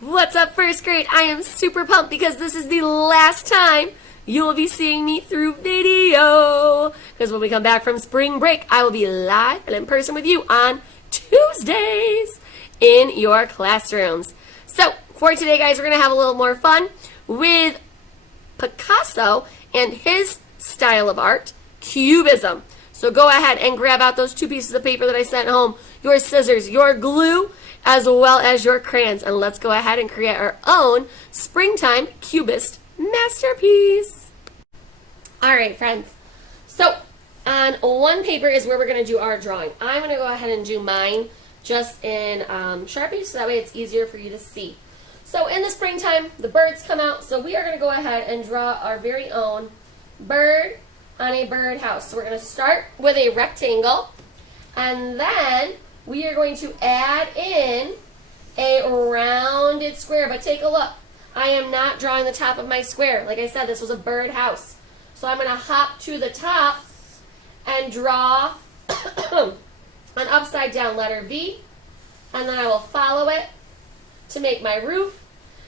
What's up, first grade? I am super pumped because this is the last time you will be seeing me through video. Because when we come back from spring break, I will be live and in person with you on Tuesdays in your classrooms. So, for today, guys, we're going to have a little more fun with Picasso and his style of art, Cubism. So go ahead and grab out those 2 pieces of paper that I sent home, your scissors, your glue, as well as your crayons, and let's go ahead and create our own springtime cubist masterpiece. Alright, friends, so on one paper is where we're going to do our drawing. I'm going to go ahead and do mine just in Sharpie, so that way it's easier for you to see. So in the springtime, the birds come out, so we are going to go ahead and draw our very own bird on a bird house. So we're going to start with a rectangle, and then we are going to add in a rounded square. But take a look. I am not drawing the top of my square. Like I said, this was a bird house. So I'm going to hop to the top and draw an upside down letter V, and then I will follow it to make my roof.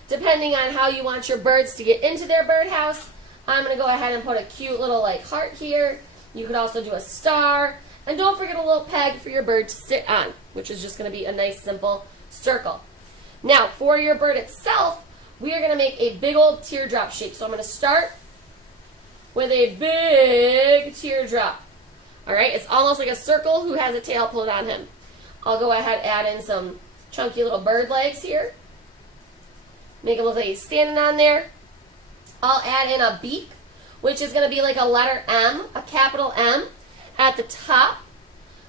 Depending on how you want your birds to get into their birdhouse, I'm going to go ahead and put a cute little like heart here. You could also do a star. And don't forget a little peg for your bird to sit on, which is just going to be a nice simple circle. Now, for your bird itself, we are going to make a big old teardrop shape. So I'm going to start with a big teardrop. All right, it's almost like a circle who has a tail pulled on him. I'll go ahead and add in some chunky little bird legs here. Make him look like he's standing on there. I'll add in a beak, which is going to be like a letter M, a capital M at the top.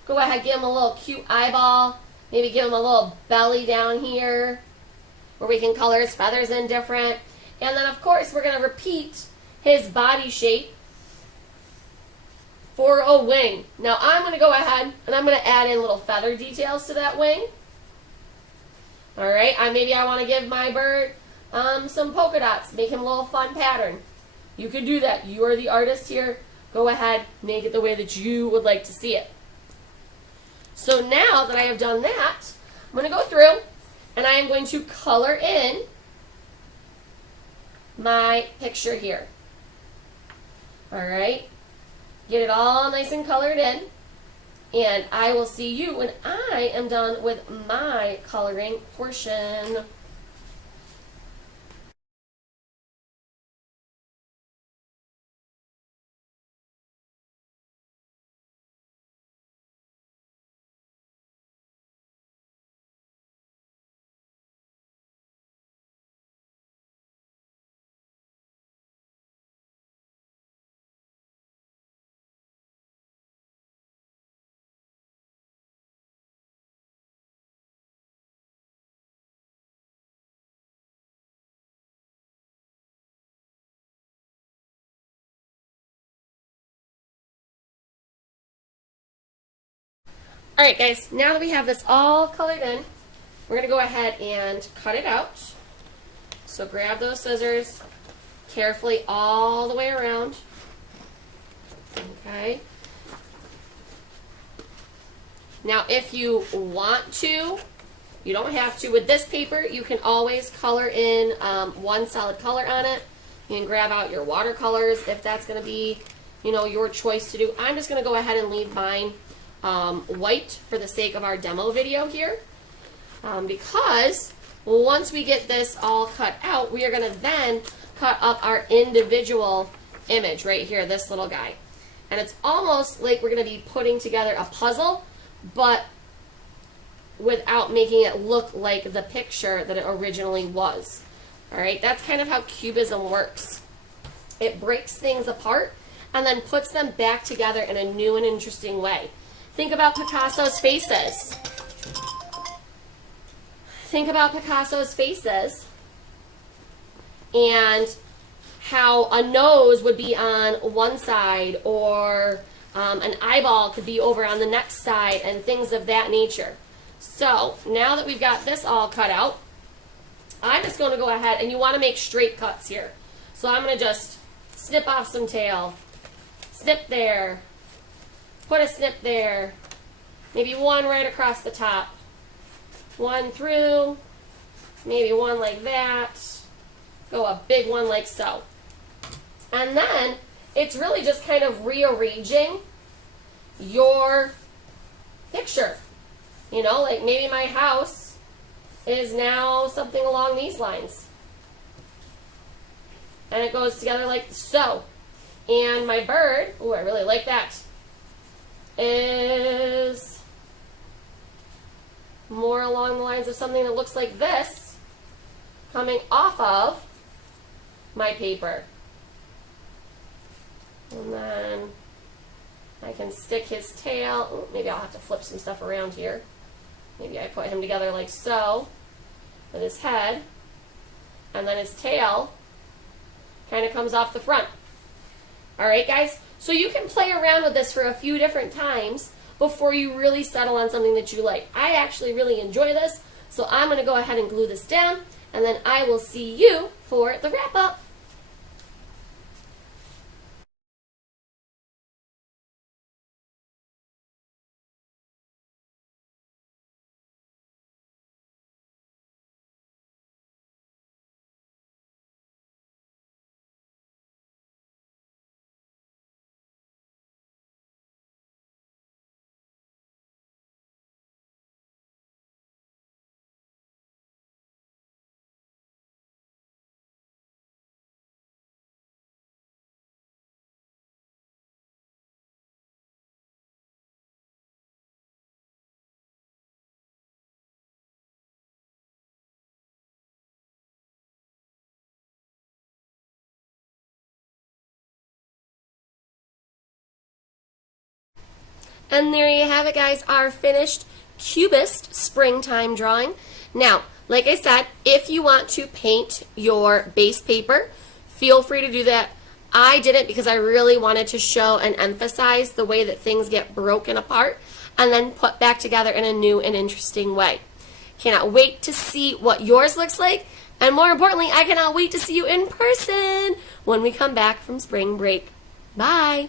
Go ahead, give him a little cute eyeball. Maybe give him a little belly down here where we can color his feathers in different. And then, of course, we're going to repeat his body shape for a wing. Now, I'm going to go ahead and I'm going to add in little feather details to that wing. All right, maybe I want to give my bird some polka dots, make him a little fun pattern. You can do that. You are the artist here. Go ahead, make it the way that you would like to see it. So now that I have done that, I'm going to go through and I am going to color in my picture here. All right, get it all nice and colored in, and I will see you when I am done with my coloring portion. Alright guys, now that we have this all colored in, we're going to go ahead and cut it out. So grab those scissors carefully all the way around. Okay. Now if you want to, you don't have to. With this paper, you can always color in one solid color on it. You can grab out your watercolors if that's going to be, your choice to do. I'm just going to go ahead and leave mine white for the sake of our demo video here, because once we get this all cut out, we are going to then cut up our individual image right here, this little guy. And it's almost like we're going to be putting together a puzzle, but without making it look like the picture that it originally was. All right, that's kind of how Cubism works. It breaks things apart and then puts them back together in a new and interesting way. Think about Picasso's faces. Think about Picasso's faces and how a nose would be on one side, or an eyeball could be over on the next side, and things of that nature. So now that we've got this all cut out, I'm just going to go ahead, and you want to make straight cuts here. So I'm going to just snip off some tail, snip there, put a snip there, maybe one right across the top, one through, maybe one like that, go a big one like so. And then it's really just kind of rearranging your picture. You know, like maybe my house is now something along these lines. And it goes together like so. And my bird, ooh, I really like that, is more along the lines of something that looks like this, coming off of my paper. And then I can stick his tail. Ooh, maybe I'll have to flip some stuff around here. Maybe I put him together like so, with his head, and then his tail kind of comes off the front. All right, guys? So you can play around with this for a few different times before you really settle on something that you like. I actually really enjoy this, so I'm going to go ahead and glue this down, and then I will see you for the wrap-up. And there you have it, guys, our finished Cubist springtime drawing. Now, like I said, if you want to paint your base paper, feel free to do that. I did it because I really wanted to show and emphasize the way that things get broken apart and then put back together in a new and interesting way. Cannot wait to see what yours looks like, and more importantly, I cannot wait to see you in person when we come back from spring break. Bye!